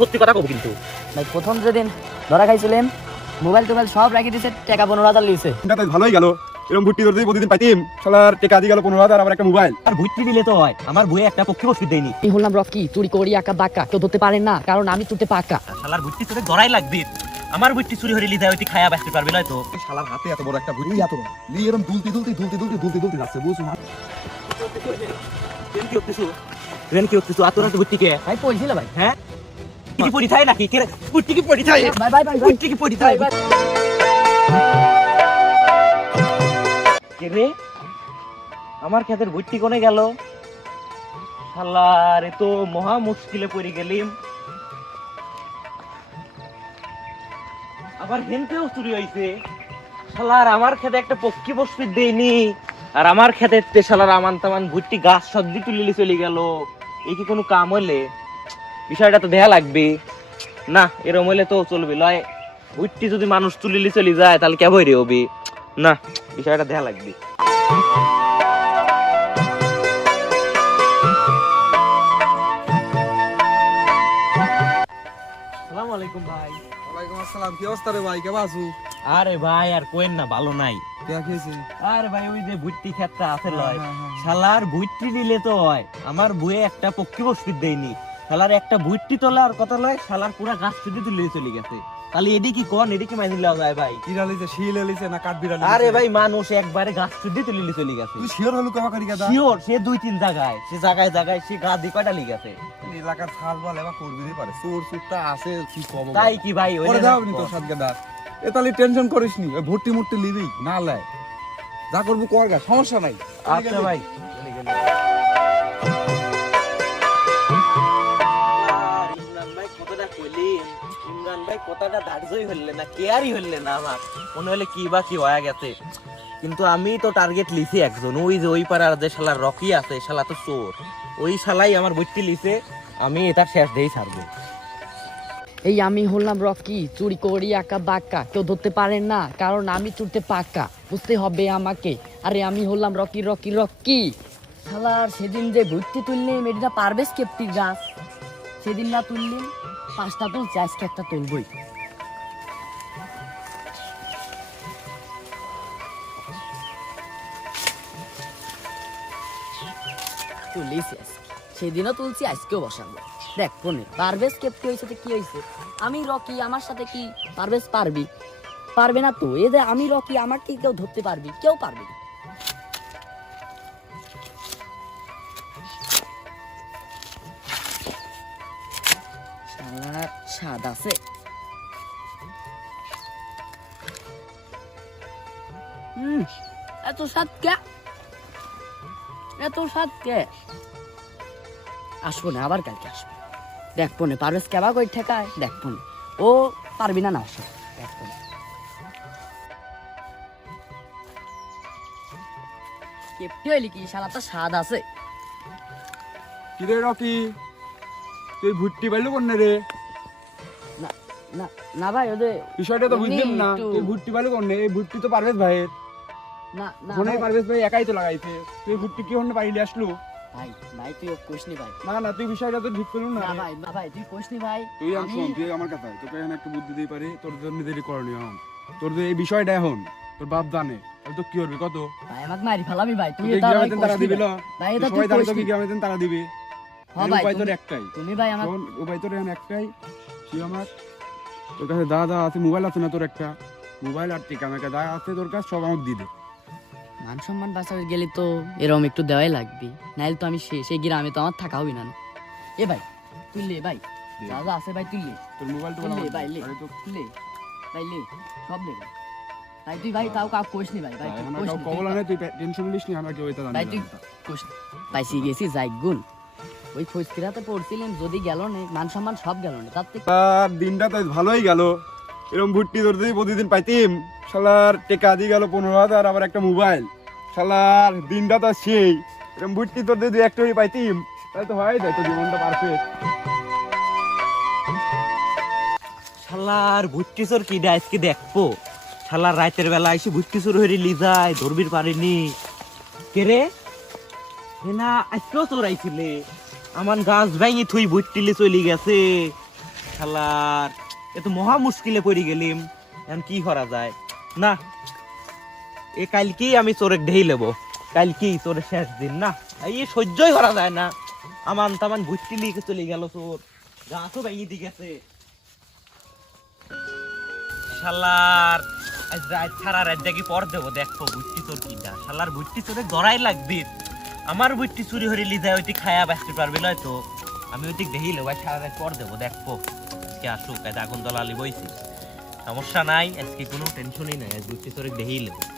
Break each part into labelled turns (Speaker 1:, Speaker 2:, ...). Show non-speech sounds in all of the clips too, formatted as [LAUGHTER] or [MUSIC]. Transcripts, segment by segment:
Speaker 1: সত্যি কথা কব কিন্তু।
Speaker 2: ভাই প্রথম যেদিন ধরা খাইছিলেন মোবাইল টোবাইল সব রাখি দিয়েছে টাকা পনেরো হাজার লিয়েছে
Speaker 3: এটা তো ভালোই গেল। এরকম ভুট্টি ধরতে প্রতিদিন পাইতিম শালার টেকা দিয়ে গেল পনেরো হাজার আবার একটা মোবাইল।
Speaker 1: আর ভুইটি দিলে তো হয় আমার বইয়ে একটা পক্ষী বস্তু দেয়নি।
Speaker 2: আমি হলাম রকি চুরি করি কেউ ধরতে না কারণ আমি তুলতে পাক্কা
Speaker 1: শালার ভুইটি তোরে ধরাই লাগবে। আমার ভুইটি চুরি হরে লিদা ওইটি খায়া বাঁচতে পারবি না তো
Speaker 3: শালার হাতে এত বড় একটা ভুট্টি এত লি এরকম দুলতি দুলতি দুলতি দুলতি দুলতি দুলতি যাচ্ছে বুঝছ
Speaker 1: ট্রেন কি হতেছো ট্রেন কি আতর হাতে ভুইটি কে?
Speaker 2: ভাই পড়ছিল ভাই।
Speaker 1: হ্যাঁ? কি পড়ি থাকে নাকি? কে কি পড়ি থাকে
Speaker 2: ভাই ভাই ভাই ভাই
Speaker 1: ভুইটি কি পড়ি থাকে রে আমার ক্ষেতের ভুইটি কোনে গেল? শালার এ তো মহা মুশকিলে পড়ে গেলিম। আবার হেনতেও চুরি হইছে। শালার আমার খেতে একটা পক্ষী বস্তু দেয়নি আর আমার খেতে তে শালার আমান তামান ভুট্টি গাছ সবজি তুলিলি চলে গেল। এই কি কোনো কাম হলে বিষয়টা তো দেয়া লাগবে। না এরম হইলে তো চলবে। লয় ভুট্টি যদি মানুষ তুলিলি চলে যায় তাহলে কেবই রে হবি? না বিষয়টা দেয়া লাগবে। আলাইকুম ভাই।
Speaker 3: ওয়ালাইকুম আসসালাম। কি অবস্থা রে ভাই? কেমন আছো?
Speaker 1: আরে ভাই আর কোয়েন না ভালো নাই। আরে ভাই ওই যে ভুট্টি ক্ষেতটা আছে লয়।
Speaker 3: হ্যাঁ, হ্যাঁ, হ্যাঁ।
Speaker 1: শালার ভুট্টি দিলে তো হয়। আমার বইয়ে একটা পক্ষী বস্তু দেয়নি। শালার একটা ভুট্টি তোলার কথা লয় শালার পুরা গাছ তুলে তুলে চলে গেছে। তাহলে এদি কি কোন? এদি কি মাইনে লওয়া যায় ভাই?
Speaker 3: কি ডালিছে শিল এলিছে না কাঠ বিড়ালি
Speaker 1: আরে ভাই মানুষ একবারে গাছ তুলে তুলে চলে গেছে।
Speaker 3: তুই শিওর হলু কাবা করি গাদা?
Speaker 1: শিওর সে দুই তিন জায়গায় সে জায়গায় জায়গায় সে গাছ দি কয়টা লিগে গেছে?
Speaker 3: এলাকার ছাল বল এবার করবি রে পারে। চোর চুরটা আছে কি কব
Speaker 1: তাই কি ভাই ওই
Speaker 3: করে দাও নি তোর সাত গাদা। এ তাহলে টেনশন করিস নি ওই ভর্তি মুর্তি লিবি না লাই যা করব কর গা সমস্যা নাই।
Speaker 1: আচ্ছা ভাই। ইমরান ভাই ধার্যই হইলে না, কেয়ারই হইলে না আমার। মনে কি বা কি হয়ে গেছে। কিন্তু আমি তো টার্গেট লিছি একজন। ওই যে ওই পাড়ার যে শালার রকি আছে শালা তো চোর। ওই শালাই আমার বইটি লিছে, আমি শেষ দেই ছাড়বো।
Speaker 2: এই আমি হলাম রকি, চুরি করি আঁকা বাক্কা কেউ ধরতে পারেন না, কারণ আমি চুরতে পাক্কা বুঝতে হবে আমাকে। আরে আমি হলাম রকি রকি রকি। শালার সেদিন যে ঘুরতে তুললেন এদিনা পারবেশ কেপটির গাছ সেদিন না তুললেন পাঁচটা তুলছে আজকে একটা তুলবই। সেদিনও তুলছি, আজকেও বসাবো। দেখ ফোনে পারভেজ কেপটি হয়েছে কি হয়েছে? আমি রকি, আমার সাথে কি পারভেজ পারবি? পারবে না তো? এ আমি রকি, আমার কি কেউ ধরতে পারবি? কেউ পারবি না। এত স্বাদ কে? এত স্বাদ কে? আসব না আবার কালকে আসব। দেখব না পারভেজ কেবা কই ঠেকায়? দেখব না ও পারবি না না আসো। দেখব না কেপটি হইলি কি? স্বাদ আছে।
Speaker 3: কি রে রকি? তুই ভুট্টি পাইলো কোন রে?
Speaker 2: না না ভাই ওদের
Speaker 3: বিষয়টা তো বুঝলাম না। তুই ভুট্টি পাইলো কোন এই ভুট্টি তো পারভেজ ভাইয়ের ফোনে পারভেজ ভাই একাই তো লাগাইছে। তুই ভুট্টি কি হন্যে পাইলি আসলো?
Speaker 2: ভাই ভাই তুই কোশনি ভাই।
Speaker 3: না না তুই বিষয়টা তো ঠিক করলু না।
Speaker 2: না ভাই না ভাই তুই কোশনি ভাই।
Speaker 3: তুই আমি শোন তুই আমার কথা তোকে এখন একটু বুদ্ধি দিতে পারি তোর জন্য দেরি করণীয় এখন। তোর এই বিষয়টা এখন তোর বাপ জানে তাহলে তো কি করবি কত?
Speaker 2: ভাই আমাকে মারি ফেলাবি ভাই তুই
Speaker 3: তুই
Speaker 2: এটা
Speaker 3: গ্রামে তারা দিবি না
Speaker 2: ভাই। এটা তুই
Speaker 3: সবাই জানে গ্রামে তারা দিবি।
Speaker 2: হ্যাঁ ভাই
Speaker 3: উপায় তোর একটাই।
Speaker 2: তুমি ভাই আমার
Speaker 3: উপায় তোর এখন একটাই তুই আমার তোর কাছে দা দা আছে মোবাইল আছে না তোর একটা? মোবাইল আর টিকা মেকা দা আছে তোর কাছে সব আমাকে দিয়ে দে।
Speaker 2: মান সম্মান বাঁচাতে গেলে তো এরকম একটু দেওয়াই লাগবে। নাইলে তো আমি শেষ এই গ্রামে তো আমার থাকা হবি না। এ ভাই তুই লে ভাই।
Speaker 3: দে।
Speaker 2: যা যা আছে ভাই তুই লে।
Speaker 3: তোর মোবাইল তো
Speaker 2: লে ভাই লে। লে। ভাই লে। সব লে ভাই। ভাই তুই ভাই তাও কাউ কোশ নি ভাই ভাই কোশ নি,
Speaker 3: কবল
Speaker 2: তুই-
Speaker 3: আনে তুই টেনশন নিস নি আমরা কেউ এটা
Speaker 2: ভাই তুই কোশ। ভাই শিখেছি যাই গুণ। ওই ফজকিরাতে পড়ছিলেন যদি গেল না মান সম্মান সব গেল না তার থেকে
Speaker 3: তার দিনটা তো ভালোই গেল। এরকম ভুট্টি ধরতে প্রতিদিন পাইতিম। শালার টেকা দিয়ে গেল পনেরো হাজার আবার একটা মোবাইল শালার, দিনটা তো সেই। এরকম ভুট্টি ধরতে যদি একটা পাইতিম, তাহলে তো হয় যায় তো জীবনটা পারফেক্ট
Speaker 1: শালার ভুট্টি চোর কি দেয় আজকে দেখব? শালার রাতের বেলা এসে ভুট্টি চোর হয়ে লি যায়, ধরবির পারিনি। কে রে? না, আজকেও চোর আইছিলে। আমার গাছ ভাঙি থুই ভুট্টিলে চলে গেছে। শালার, এ মহা মুশকিলে পড়ে গেলিম। এখন কি করা যায়? না এ কালকেই আমি চোরে ঢেই লেবো। কালকেই চোরের শেষ দিন না। এই সহ্যই করা যায় না। আমান তামান ভুট্টি লিখে চলে গেল চোর ভেঙে গেছে। শালার, আজ রাত সারা রাত দেখি পর দেবো দেখব ভুট্টি তোর শালার চোরে গড়াই লাগবি। আমার ভুট্টি চুরি হরে লিদা ওইটি খায়া বাঁচতে পারবি নয় তো। আমি ওইটি দেখিলে ভাই সারা রাত পর দেবো দেখব আজকে আসুক, আজ আগুন দলালি বইছি। সমস্যা নাই, আজকে কোনো টেনশনই নাই, আজ ভুট্টি দেখিলে
Speaker 4: উঠি খেত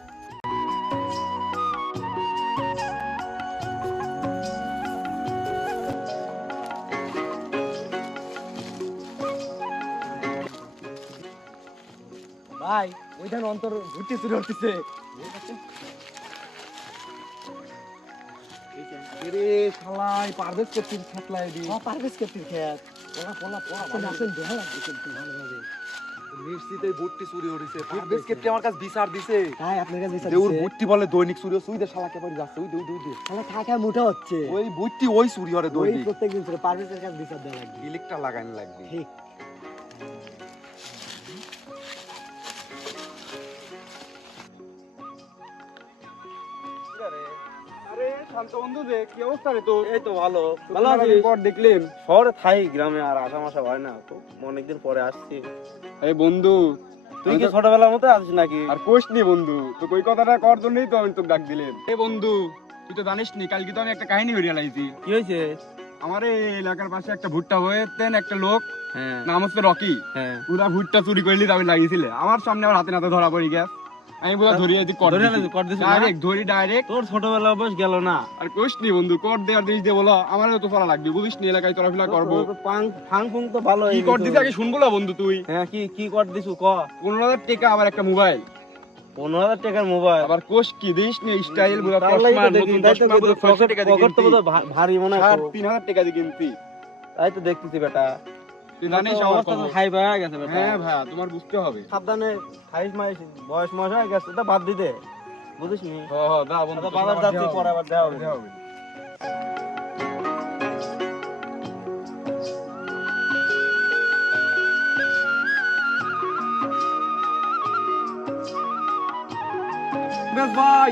Speaker 3: ভাই ওইখানে অন্তর ভুট্টি চুরি হচ্ছে রে শালাই পারভেজ করতির ছাতলাই দি
Speaker 2: পারভেজ করতির খেত। পোলা পোলা পোলা পোলা আসেন দেখা লাগবে কিন্তু ভালোভাবে।
Speaker 3: নিশ্চিত এই ভুট্টি চুরি হচ্ছে পারভেজ কেপটি আমার কাছে বিচার দিছে।
Speaker 2: তাই আপনার কাছে বিচার
Speaker 3: যে ওর
Speaker 2: দিছে?
Speaker 3: বলে দৈনিক চুরি হচ্ছে ওই দে শালা যাচ্ছে ওই
Speaker 2: খায় খায় মুঠা হচ্ছে।
Speaker 3: ওই ভুট্টি ওই চুরি হরে
Speaker 2: ওই
Speaker 3: দৈনিক।
Speaker 2: প্রত্যেকদিন করে পারভেজের কাছে বিচার দেওয়া লাগবে।
Speaker 3: ইলেকট্রা লাগানি লাগবে।
Speaker 2: ঠিক।
Speaker 3: কি অবস্থা রে তোর?
Speaker 5: এই তো ভালো।
Speaker 3: ভালো
Speaker 5: ভালো
Speaker 3: আছিস
Speaker 5: আছিস?
Speaker 3: পর দেখলেন।
Speaker 5: শহরে থাই গ্রামে আর আসা মাসা হয় না। তো অনেকদিন পরে আসছি।
Speaker 3: এই বন্ধু
Speaker 5: তুই কি ছোটবেলার মতো আছিস নাকি?
Speaker 3: আর কোষ নি বন্ধু তো ওই কথাটা কর জন্যই তো আমি তোকে ডাক এই বন্ধু তুই তো জানিস নি কালকে তো আমি একটা কাহিনী হরিয়া লাইছি।
Speaker 5: কি হয়েছে?
Speaker 3: আমার এই এলাকার পাশে একটা ভুট্টা হয়েতেন একটা লোক
Speaker 5: হ্যাঁ।
Speaker 3: নাম হচ্ছে রকি।
Speaker 5: হ্যাঁ।
Speaker 3: পুরা ভুট্টা চুরি করলি আমি লাগিয়েছিলে। আমার সামনে আমার হাতে নাতে ধরা পড়ি গেছ। আমি কর
Speaker 5: ধরে আনলি, কর দিছিস না?
Speaker 3: ডাইরেক্ট ধরি ডাইরেক্ট
Speaker 5: তোর ছোটবেলা অবশ্য গেল না।
Speaker 3: আর কোষ নি বন্ধু কর দে আর দিস দে বলো আমারও তো পড়া লাগবে বুঝিস নি এলাকায় চলাফেরা করব।
Speaker 5: পাং- ফাং ফুং তো ভালো
Speaker 3: কি কর। দিতে আগে শুনব না বন্ধু তুই।
Speaker 5: হ্যাঁ কি কি কর দিছু ক?
Speaker 3: পনেরো হাজার টাকা আবার একটা মোবাইল।
Speaker 5: পনেরো হাজার টাকার মোবাইল?
Speaker 3: আবার কোষ কি দিস নি স্টাইল
Speaker 5: তার
Speaker 3: চশমা নতুন চশমা বুঝা
Speaker 5: দেখি,
Speaker 3: টাকা দিয়ে
Speaker 5: পকেট তো ভারী মনে হয়
Speaker 3: ষাট
Speaker 5: তো।
Speaker 3: তিন হাজার টাকা দিয়ে কিনতি।
Speaker 5: তাই তো দেখতেছি বেটা।
Speaker 3: তুই জানিস আমার
Speaker 5: অবস্থা হাই গেছে
Speaker 3: হ্যাঁ ভাই তোমার বুঝতে হবে।
Speaker 5: সাবধানে খাইস মাইস বয়স ময়স হয়ে গেছে ওটা বাদ দিতে। বুঝিস নি
Speaker 3: হ হ দা বন্ধু
Speaker 5: যাচ্ছি পরে আবার দেওয়া হবে।
Speaker 3: দেওয়া হবে। ভাই।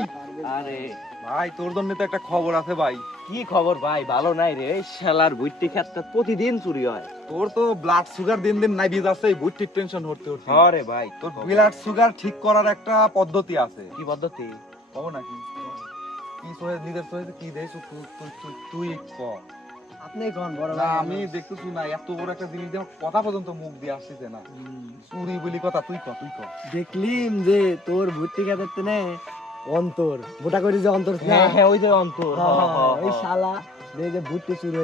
Speaker 1: আরে।
Speaker 3: ভাই তোর জন্য তো একটা খবর আছে ভাই।
Speaker 1: কি খবর ভাই? ভালো নাই রে। শালার ভুট্টি খেতটা প্রতিদিন চুরি হয়।
Speaker 3: তোর তো ব্লাড সুগার দিন দিন নাই বিজ আছে ভর্তির টেনশন হতে হচ্ছে
Speaker 1: হরে ভাই
Speaker 3: তোর ব্লাড সুগার ঠিক করার একটা পদ্ধতি আছে।
Speaker 1: কি পদ্ধতি?
Speaker 3: কব নাকি? কি সহে নিজের সহে কি দেশ তুই তুই তুই তুই ক।
Speaker 2: আপনি কোন বড়
Speaker 3: না
Speaker 2: ভাই?
Speaker 3: আমি দেখতেছি না এত বড় একটা জিনিস দিয়ে কথা পর্যন্ত মুখ দিয়ে আসতেছে না। চুরি বলি কথা তুই ক তুই ক।
Speaker 2: দেখলিম যে তোর ভর্তি খেতে তেনে অন্তর। গোটা করে যে অন্তর
Speaker 1: হ্যাঁ হ্যাঁ ওই যে অন্তর।
Speaker 2: হ্যাঁ,
Speaker 1: হ্যাঁ, হ্যাঁ,
Speaker 2: এই
Speaker 1: হ্যাঁ।
Speaker 2: শালা যে যে ভর্তি চুরি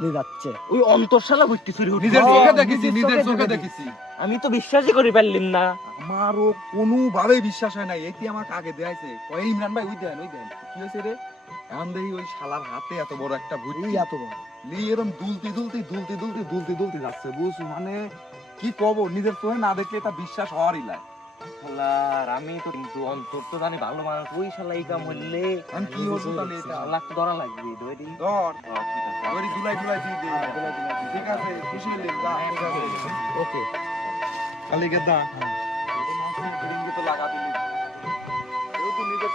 Speaker 2: নিয়ে যাচ্ছে।
Speaker 1: ওই অন্তর শালা ভুট্টি চুরি
Speaker 3: নিজের চোখে দেখেছি
Speaker 2: নিজের চোখে দেখেছি।
Speaker 1: আমি তো বিশ্বাসই করি পারলিম না।
Speaker 3: আমারও কোনো ভাবে বিশ্বাস হয় না এটি আমার কাকে দেয়াইছে। কয় ইমরান ভাই ওই দেন ওই দেন। কি হয়েছে রে? এখন দেখি ওই শালার হাতে এত বড় একটা ভুটি
Speaker 2: এত বড়।
Speaker 3: নিয়ে এরকম দুলতি দুলতি দুলতি দুলতি দুলতি দুলতি যাচ্ছে বুঝ মানে কি কব নিজের চোখে না দেখলে এটা বিশ্বাস হওয়ারই লাগে
Speaker 1: শালার আমি তো কিন্তু অন্তর তো জানি ভালো মানুষ। ওই শালা এই কাম হইলে
Speaker 3: এখন কি হতো তাহলে এটা?
Speaker 1: তো ধরা লাগবে ধরি হ্যাঁ।
Speaker 3: ওই দুলাই দুলাই দিয়ে দে। ঠিক আছে খুশি হলে যা ঠিক আছে।
Speaker 2: ওকে
Speaker 3: গেদা তো লাগা দিলি ও তো দেখ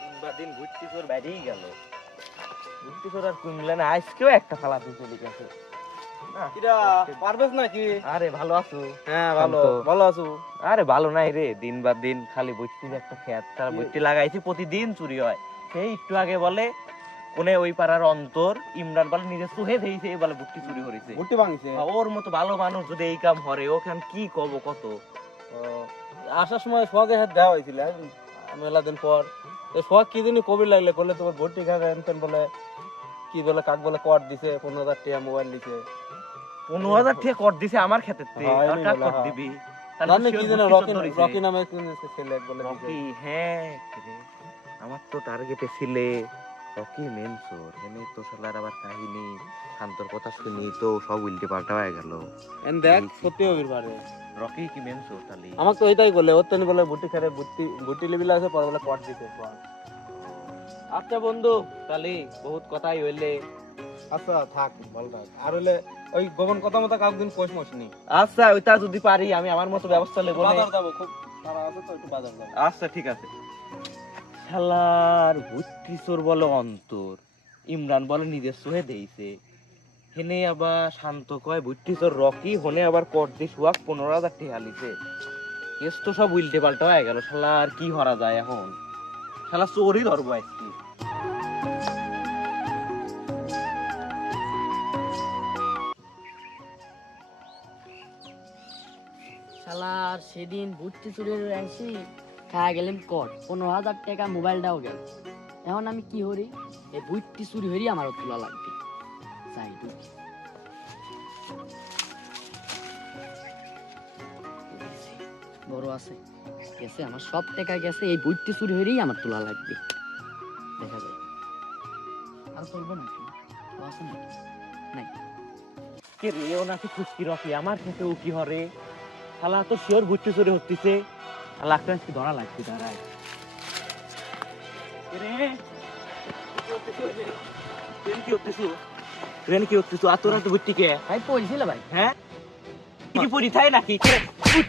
Speaker 1: তিনবার দিন ঘুরতে তোর বাইরেই গেল ঘুরতে তোর আর আজকেও একটা ফালাতে চলে গেছে। আরে ভালো আছো।
Speaker 5: হ্যাঁ ভালো ভালো আছো।
Speaker 1: আরে ভালো নাই রে। দিন বাদ দিন খালি বইটির একটা খেত তার বইটি লাগাইছি প্রতিদিন চুরি হয়। সেই একটু আগে বলে কোনে ওই পাড়ার অন্তর ইমরান বলে নিজে সুহে দিয়েছে বলে বুট্টি চুরি করেছে।
Speaker 5: ভর্তি ভাঙছে?
Speaker 1: ওর মতো ভালো মানুষ যদি এই কাম হরে ওখান কি কব কত?
Speaker 5: আসার সময় হাত দেওয়া হয়েছিল হ্যাঁ, মেলা দিন পর সোহাগ কি লাগলে করলে তোমার ভর্তি খাবে বলে কি বলে কাক বলে কর দিছে পনেরো হাজার টাকা মোবাইল দিছে
Speaker 1: পনেরো হাজার টাকা কর দিছে আমার ক্ষেত্রে কর। দিবি? আমার তো টার্গেটে ছিলে। রকি মেন চোর। এনে তো শালার আবার কাহিনী। শান্তর কথা শুনি তো সব উল্টে পাল্টা হয়ে গেল।
Speaker 5: এন দেখ সত্যি হবির পারে।
Speaker 1: রকি কি মেন চোর তাহলে?
Speaker 5: আমাকে তো এটাই বলে ওর তেন বলে বুটি খেলে বুটি বুটি লেবিল আছে পরে বলে পট দিতে পর।
Speaker 1: আচ্ছা বন্ধু তাহলে বহুত কথাই হইলে।
Speaker 5: আচ্ছা থাক ভালো থাক। আর হলে ওই গোপন কথা মতো কাউকে দিন কোষ মশ নি
Speaker 1: আচ্ছা ওইটা যদি পারি আমি আমার মতো ব্যবস্থা নেব
Speaker 5: বাজার যাব খুব তারা আছে তো একটু বাজার যাব।
Speaker 1: আচ্ছা ঠিক আছে। শালার ভুট্টি চোর বলে অন্তর। ইমরান বলে নিজের সোহে দেইছে। হেনে আবার শান্ত কয় ভুট্টি চোর রকি হনে আবার কর দি সুয়াক পনেরো হাজার টিহা লিছে। কেস তো সব উল্টে পাল্টা হয়ে গেল শালা আর কি হরা যায় এখন? শালা চোরই ধরবো আজকে।
Speaker 2: সেদিন ভর্তি চুরি আসি খাওয়া গেলাম কর। পনেরো হাজার টাকা মোবাইলটাও গেল। এখন আমি কি হরি এই বুটটি চুরি হরি আমারও তোলা লাগবে। যাই। বড় আছে। গেছে, আমার সব টাকা গেছে। এই বুটটি চুরি হরেই আমার তোলা লাগবে। দেখা যায় আর নাকি? নাই
Speaker 1: কে রে ও নাকি খুশকি রকি আমার খেতে ও কি হরে শালা তো শিওর ভুট্টি চুরি হতিছে শালা একটা আজকে ধরা লাগছে দাঁড়ায়। ট্রেন কি হতেছো ট্রেন কি হতেছো আর তোরা তো ভুট্টি কে?
Speaker 2: ভাই পড়ছিল ভাই।
Speaker 1: হ্যাঁ? কি পড়ি থায় নাকি?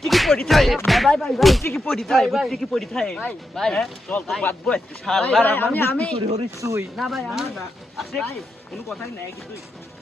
Speaker 1: কি পড়ি থায়?
Speaker 2: ভাই
Speaker 1: কি পড়ি
Speaker 2: ভাই।
Speaker 1: কি পড়ি
Speaker 2: ভাই ভাই।
Speaker 1: হ্যাঁ? চল তো
Speaker 2: ভাই।
Speaker 1: বাদবো শালা আমার
Speaker 2: আমি-
Speaker 1: চুরি হরিস তুই।
Speaker 2: না ভাই আমি
Speaker 1: আসে কোনো কথাই নাই কি তুই?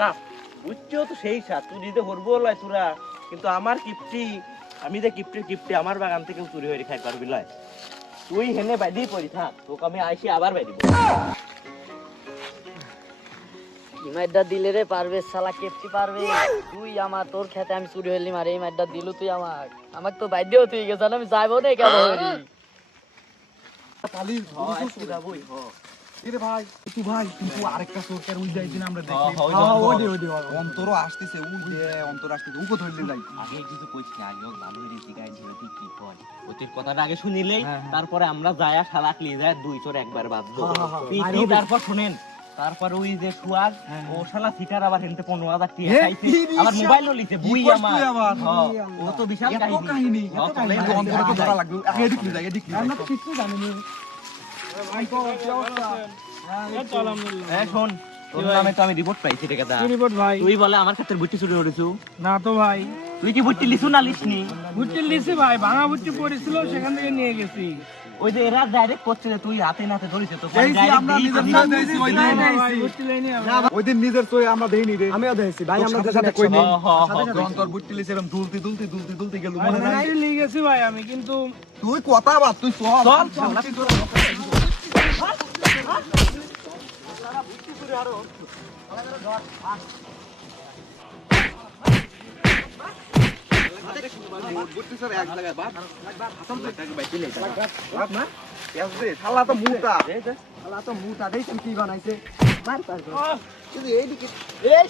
Speaker 1: না বুঝছ তো সেই সাত তুই দিতে হরবো লয় তোরা কিন্তু আমার কিপটি আমি যে কিপটি কিপটি আমার বাগান থেকে চুরি হয়ে খাই পারবি লয় তুই হেনে বাইদি পড়ি থাক তোকে আমি আইসি আবার বাইদি
Speaker 2: এই মাইডটা দিলে রে পারবে শালা কেপটি পারবে। তুই আমার তোর খেতে আমি চুরি হইলি মারে এই মাইডটা দিলু তুই আমার। আমাকে তো বাইদেও তুই গেছ আমি যাইবো না কেন হরি
Speaker 3: ভাই একটু ভাই কিন্তু আরেকটা চোরকার উই যাই দিন আমরা দেখি।
Speaker 1: ওই
Speaker 3: ওই দে ওই দে অন্তরও আসতেছে উই দে অন্তর আসতেছে উকো ধরলে যাই।
Speaker 1: আগে কিছু কইছি না আগে ভালো রীতি গাই ঝেড়ে তুই কি কর ওতির কথাটা আগে শুনিলেই। তারপরে আমরা যায়া শালাক নিয়ে যায় দুই চোর একবার বাঁধবো।
Speaker 3: হ্যাঁ, হ্যাঁ, হ্যাঁ।
Speaker 1: পিটি তারপর শুনেন তারপর ওই যে
Speaker 3: হ্যাঁ,
Speaker 1: ও শালা সিটার আবার হেনতে পনেরো হাজার টিয়া খাইছে। আবার মোবাইলও লিছে বুই আমার। ও তো বিশাল
Speaker 3: কাহিনী। এত। ধরা লাগবে। এদিক নিয়ে যাই এদিক নিয়ে আমরা কিছু জানি না।
Speaker 1: হ্যাঁ শোন তোর নামে তো আমি রিপোর্ট পাইছি রে গাদা
Speaker 4: রিপোর্ট ভাই
Speaker 1: তুই বলে আমার ক্ষেত্রে বুটি চুরি করেছু
Speaker 4: না তো ভাই।
Speaker 1: তুই কি বুটি লিসু না লিসনি
Speaker 4: ভুট্টি লিছি ভাই ভাঙা ভুট্টি পড়েছিল সেখান থেকে নিয়ে গেছি।
Speaker 1: ওই যে এরা ডাইরেক্ট করছে তুই হাতে নাতে ধরিস তো
Speaker 3: আমরা নিজের
Speaker 1: দিই-
Speaker 3: সাথে ওই দিন।
Speaker 4: ভাই, আমি
Speaker 3: ওই দিন নিজের তো আমরা দেইনি রে। আমিও দেখেছি ভাই আমরা সাথে সাথে কই
Speaker 1: হ, হ, হ।
Speaker 3: অন্তর বুট্টি এরকম দুলতি দুলতি দুলতি দুলতি গেল মনে নাই?
Speaker 4: ভুট্টি ভাই আমি কিন্তু
Speaker 3: তুই কথা বাদ তুই চল
Speaker 1: চল,
Speaker 3: শালা তো মুটা শালা তো মুটা দেখছেন কি বানাইছে মার পার কিন্তু এইদিকে এই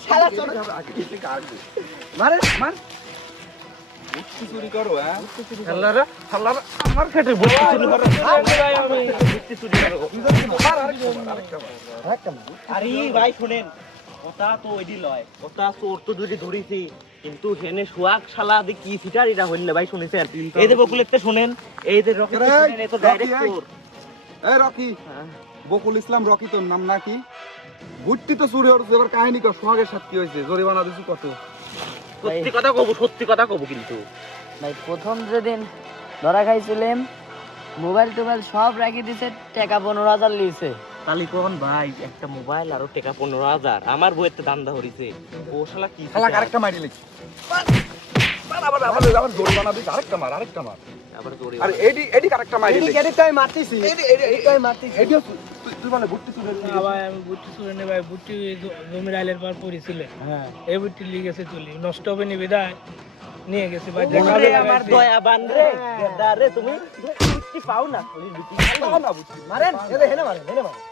Speaker 3: মারে, মার। চুরি করো হ্যাঁ
Speaker 1: শালারা, শালারা, আমার ক্ষেত্রে বুটি চুরি করে।
Speaker 4: আমি
Speaker 1: বুটি চুরি করে। আরে ভাই শোনেন কথা তো ওইডি লয় কথা চোর তো দুটি ধরিছি কিন্তু হেনে শালা দি কি সিটার এটা হইলে ভাই এই যে বকুলেতে শুনেন এই যে শুনেন এই তো ডাইরেক্ট চোর
Speaker 3: এই। রকি বকুল ইসলাম রকি তোর নাম নাকি? বুট্টি তো চুরি হচ্ছে এবার কাহিনী কর সোহাগের সাথে কি হয়েছে? জরিমানা দিছি কত?
Speaker 1: সত্যি কথা কব সত্যি কথা কব কিন্তু।
Speaker 2: ভাই প্রথম যেদিন ধরা খাইছিলাম মোবাইল টোবাইল সব রাখি দিছে টাকা পনেরো হাজার লিছে।
Speaker 1: তালি কোন ভাই একটা মোবাইল আর টাকা পনেরো হাজার। আমার বইয়ের দান্দা হরিছে। ও শালা কি
Speaker 3: শালা আরেকটা মারি লেছি মানে হ্যাঁ।
Speaker 4: নষ্ট হবে নি বিদায়? নিয়ে গেছি
Speaker 1: আমার দয়া বান রে রে তুমি পাও না
Speaker 6: মারেন হেনে মারেন হেনে মারেন।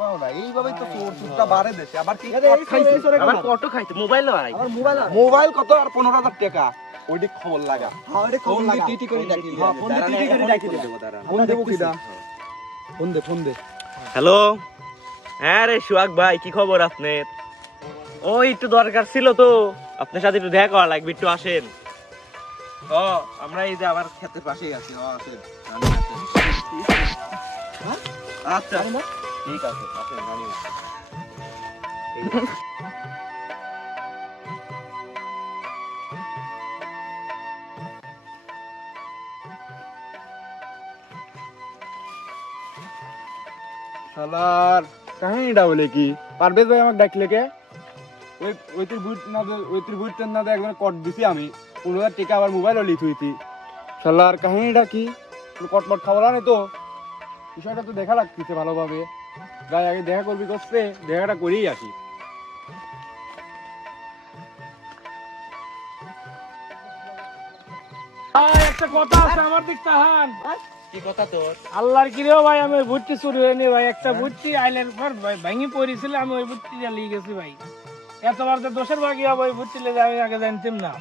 Speaker 3: পাও না এইভাবেই তো চোর চুরটা বাড়ে দেশে। আবার কি
Speaker 6: এদে এই
Speaker 3: খাইছিস?
Speaker 6: সরে
Speaker 1: আমার কত খাইতে মোবাইল লড়াই
Speaker 6: মোবাইল
Speaker 3: মোবাইল কত আর পনেরো হাজার টাকা? ওইটি খবর লাগা।
Speaker 6: হ্যাঁ খবর লাগা।
Speaker 3: টিটি করে ডাকি
Speaker 6: হ্যাঁ, ফোন দিয়ে টিটি করে ডাকি দেবো।
Speaker 3: ফোন দেবো কিডা ফোন দে ফোন দে।
Speaker 1: হ্যালো। হ্যাঁ রে সুয়াক ভাই কি খবর আপনার? ওই একটু দরকার ছিল তো। আপনার সাথে একটু দেখা করা লাগবে একটু আসেন। ও আমরা এই যে আবার
Speaker 3: খেতে পাশেই আছি। ও আছে
Speaker 1: আচ্ছা ঠিক আছে আসেন। [LAUGHS] এই
Speaker 3: কাহিনীটা বলে কি? পারভেজ ভাই আমাকে ডাকলে কে? ওই ওইতির বুট না দে ওইতির বুট না একবার কট দিছি আমি। পনেরো হাজার টাকা আবার মোবাইলও লিখ হইতি। শালার কাহিনীটা কি? কটমট খাবার আনে তো? বিষয়টা তো দেখা লাগতেছে ভালোভাবে। গায়ে আগে দেখা করবি করছে, দেখাটা করেই আসি।
Speaker 4: একটা কথা আছে আমার দিক, তাহান।
Speaker 1: কি কথা তোর?
Speaker 4: আল্লাহর কিরেও ভাই আমি বুটটি চুরি হয়নি ভাই। একটা বুটটি আইলের পর ভাই ভাঙি পড়েছিল আমি ওই বুটটি লিয়ে গেছি ভাই। এতবার তো দোষের ভাগি হবে ওই বুটটি লেগে আমি আগে জানতাম না।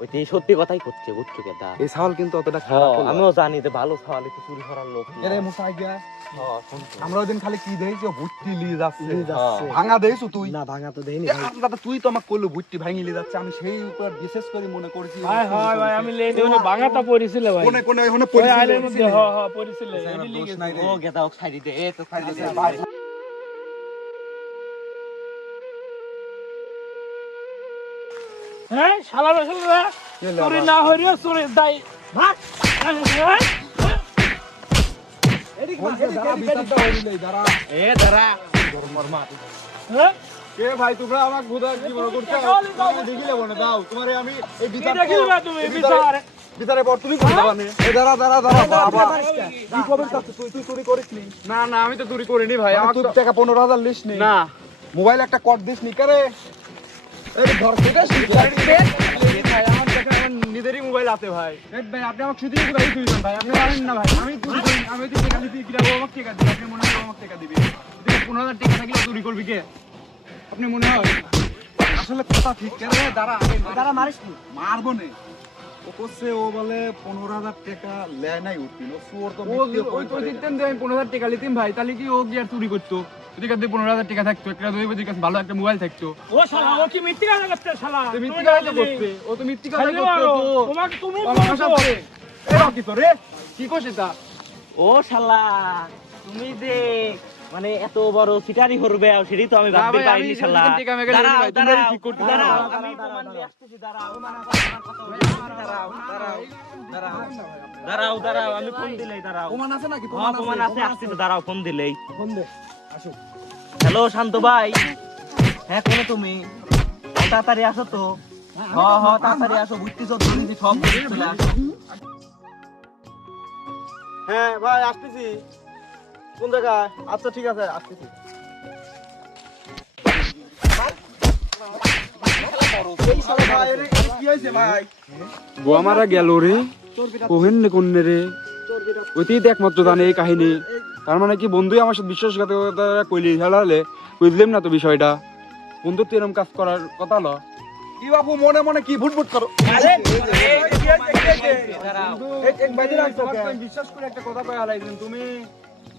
Speaker 1: ওইটাই সত্যি কথাই করছে
Speaker 3: এই ছাগল কিন্তু অতটা
Speaker 1: আমিও জানি যে ভালো সওয়াল চুরি করার লোক
Speaker 3: গিয়া
Speaker 1: হ্যাঁ।
Speaker 3: আমরা ওদিন খালি কি দেইছি? ভুট্টি লিয়ে যাচ্ছে। ভাঙা দেইছো তুই?
Speaker 6: না ভাঙা তো দেয়নি
Speaker 3: দাদা তুই তো আমাকে করল ভুট্টি ভাঙি লিয়ে যাচ্ছে। আমি সেই উপর বিশেষ করে মনে করছি।
Speaker 4: ভাই হয় ভাই আমি লেনে ওনে ভাঙাটা পড়েছিল ভাই।
Speaker 3: কোনে কোনে ওখানে
Speaker 4: ওই আইলের মধ্যে পড়েছিল। গেছি।
Speaker 3: নাই রে।
Speaker 1: ও গেদা ওক দে এ তো ছাড়ি দে।
Speaker 3: ভাই
Speaker 4: হ্যাঁ শালা শালা চুরি না হইরে চুরি দাই। ভাগ। হ্যাঁ?
Speaker 1: এ দাঁড়া।
Speaker 4: হ্যাঁ?
Speaker 3: কে ভাই তোমরা আমাকে বুঝা কি মনে করছ?
Speaker 4: তাহলে দাও।
Speaker 3: তুমি দেখিলে মনে দাও তোমারে আমি এই বিচার
Speaker 4: দেখিলে তুমি বিচার
Speaker 3: বিচারে। পর তুমি করে দাও আমি। এই দাঁড়া দাঁড়া দাঁড়া বাবা। কি খবর কাছে তুই তুই চুরি করিস না? না আমি তো চুরি করিনি ভাই আমার তুই টাকা 15000 লিস নি। না। মোবাইল একটা কর দিস নি করে এই ঘর থেকে ভাই নিজেরই মোবাইল আছে ভাই। ভাই আপনি আমাকে শুধু ভাই আপনি জানেন না ভাই। আমি চুরি আমি তো টাকা দিতে কিরা আমাকে টাকা আপনি মনে হয় আমাকে টাকা দিবে। তুই 15000 টাকা থাকলে চুরি করবি কে? আপনি মনে হয়? আসলে কথা ঠিক কেন দাঁড়া আগে
Speaker 6: তারা মারিস
Speaker 3: মারবো নে। ও করছে ও বলে পনেরো হাজার টাকা লেয় নাই চোর তো ওই তো দিতেন যে আমি পনেরো হাজার টাকা লিতিম ভাই তাহলে কি ও কি আর চুরি করতো? যদি কাছে পনেরো হাজার টাকা থাকতো একটা দুই বছর কাছে ভালো একটা মোবাইল থাকতো।
Speaker 4: ও শালা ও কি মিথ্যে কথা করতে শালা?
Speaker 3: মিথ্যে
Speaker 4: তুমি
Speaker 3: কথা
Speaker 4: জানো
Speaker 3: ও তো মিথ্যে কথা
Speaker 4: খালি
Speaker 3: করছে
Speaker 4: মারো।
Speaker 3: তো
Speaker 4: তোমাকে তুমি
Speaker 3: এ রকি তো রে কি করছে এটা?
Speaker 1: ও শালা তুমি যে মানে এত বড় সিটারি করবে আর সেটাই তো আমি
Speaker 3: না
Speaker 1: ভাবতে পারিনি শালা দাঁড়াও দাঁড়াও দাঁড়াও আমি প্রমাণ নিয়ে আসতেছি দাঁড়াও দাঁড়াও দাঁড়াও দাঁড়াও দাঁড়াও দাঁড়াও আমি ফোন দিলেই দাঁড়াও।
Speaker 3: প্রমাণ আছে নাকি?
Speaker 1: হ্যাঁ প্রমাণ আছে আসতেছে দাঁড়াও ফোন দিলেই।
Speaker 6: ফোন দে আসো।
Speaker 1: হ্যালো শান্ত ভাই। হ্যাঁ কোন তুমি? তাড়াতাড়ি আসো তো। হ হ তাড়াতাড়ি আসো বুঝতেছো সব বুঝতে চলে আসো
Speaker 3: হ্যাঁ ভাই আসতেছি। কোন জায়গায় আচ্ছা ঠিক আছে আসতেছি গেল রে কোহেন নে রে ওইতেই তো একমাত্র জানে এই কাহিনী তার মানে কি বন্ধুই আমার সাথে বিশ্বাসঘাতকতা কইলি হেলালে বুঝলাম না তো বিষয়টা বন্ধু তো এরকম কাজ করার কথা হলো কি বাবু মনে মনে কি ভুটভুট করো বিশ্বাস করে একটা কথা কয়ে তুমি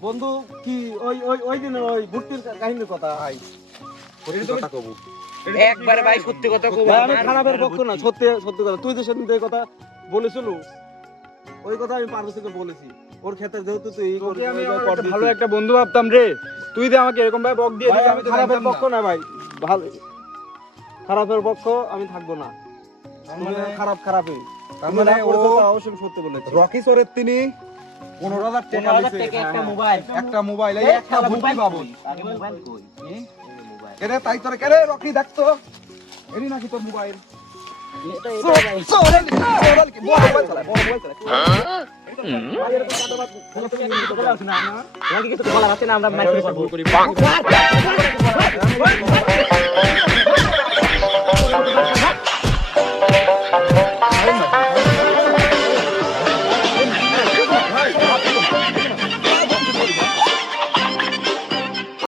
Speaker 3: বন্ধু কি ওই ওই ওই দিন ওই ভর্তির কাহিনীর কথা আই কথা কবু।
Speaker 1: একবারে ভাই সত্যি কথা কব।
Speaker 3: আমি খারাপের পক্ষ না সত্যি সত্যি কথা। তুই যে সেদিন যে কথা বলেছিল ওই কথা আমি পারভেজকে বলেছি। ওর ক্ষেত্রে যেহেতু তুই ভালো একটা বন্ধু ভাবতাম রে। তুই যে আমাকে এরকম ভাবে বক দিয়ে দিলি আমি খারাপের পক্ষ না। ভাই ভালো। খারাপের পক্ষ আমি থাকব না। তুমি খারাপ খারাপই। তার মানে ও অবশ্যই সত্যি বলেছে। রকি সরের তিনি পনেরো হাজার টাকা।
Speaker 1: একটা
Speaker 3: হ্যাঁ,
Speaker 1: মোবাইল।
Speaker 3: একটা মোবাইল এই একটা ভর্তি পাবো কেরে তাই তোরে কেরে রকি দেখতো? এরি নাকি তোর মোবাইল?
Speaker 1: আমরা